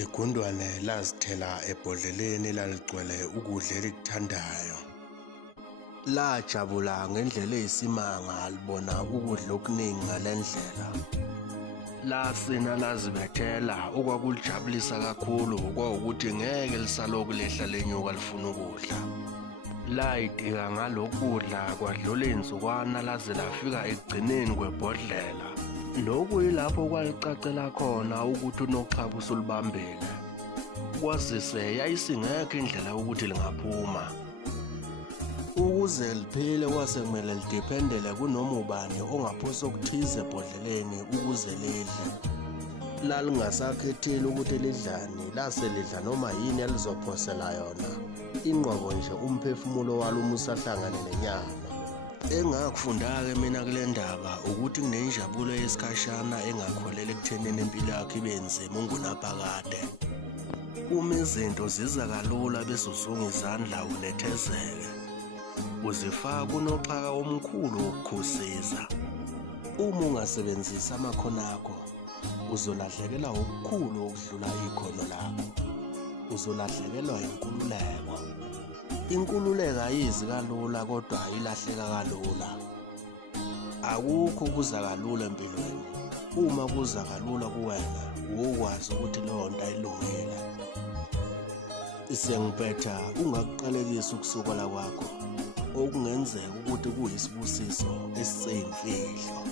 Igundwane lazithela ebhodleleni elaligcwele ukudla elikuthandayo. Lajabula ngendlela eyisimanga libona ukudla okuningi ngalendlela. Lasina lazibethela okwakulijabulisa kakhulu kwawukuthi ngeke lisaloku lehla lenyuka lifuna ukudla. Layitika ngalokhu kudla kwadlula insukwana laze lafika ekugcineni kwebhodlela. Lokhu yilapho kwalicacela khona ukuthi uNoxhaka usulibambile. Kwazise yayisingekho indlela yokuthi lingaphuma. Ukuze liphile kwase kumele lidiphendele kunoma ubani ongaphosa okuthize ebhodleleni ukuze lidle. Lalingasakhethile ukuthi lidlani, lase lidla noma yini elizophosela yona. Ingqobo nje umphefumulo walo umusahlangane nenyama. Engakufunda-ke mina kule ndaba ukuthi kunenjabulo yesikhashana engakholela ekuthenini impilo yakho ibe nzima ungunaphakade. Uma izinto ziza kalula bese usunga izandla unethezeke, uzifaka unoxhaka omkhulu wokukhusiza. Uma ungasebenzisi amakhono akho uzolahlekelwa okukhulu okudlula ikhono lakho. Uzolahlekelwa inkululeko. Inkululeko ayizi kalula kodwa ilahleka kalula. Akukho kuza kalula empilweni. Uma kuza kalula kuwena ukwazi ukuthi leyo nto ayilungile. Isengiphetha ungakuqalekisa ukusukola kwakho okungenzeka ukuthi kuyisibusiso esiyimfihlo.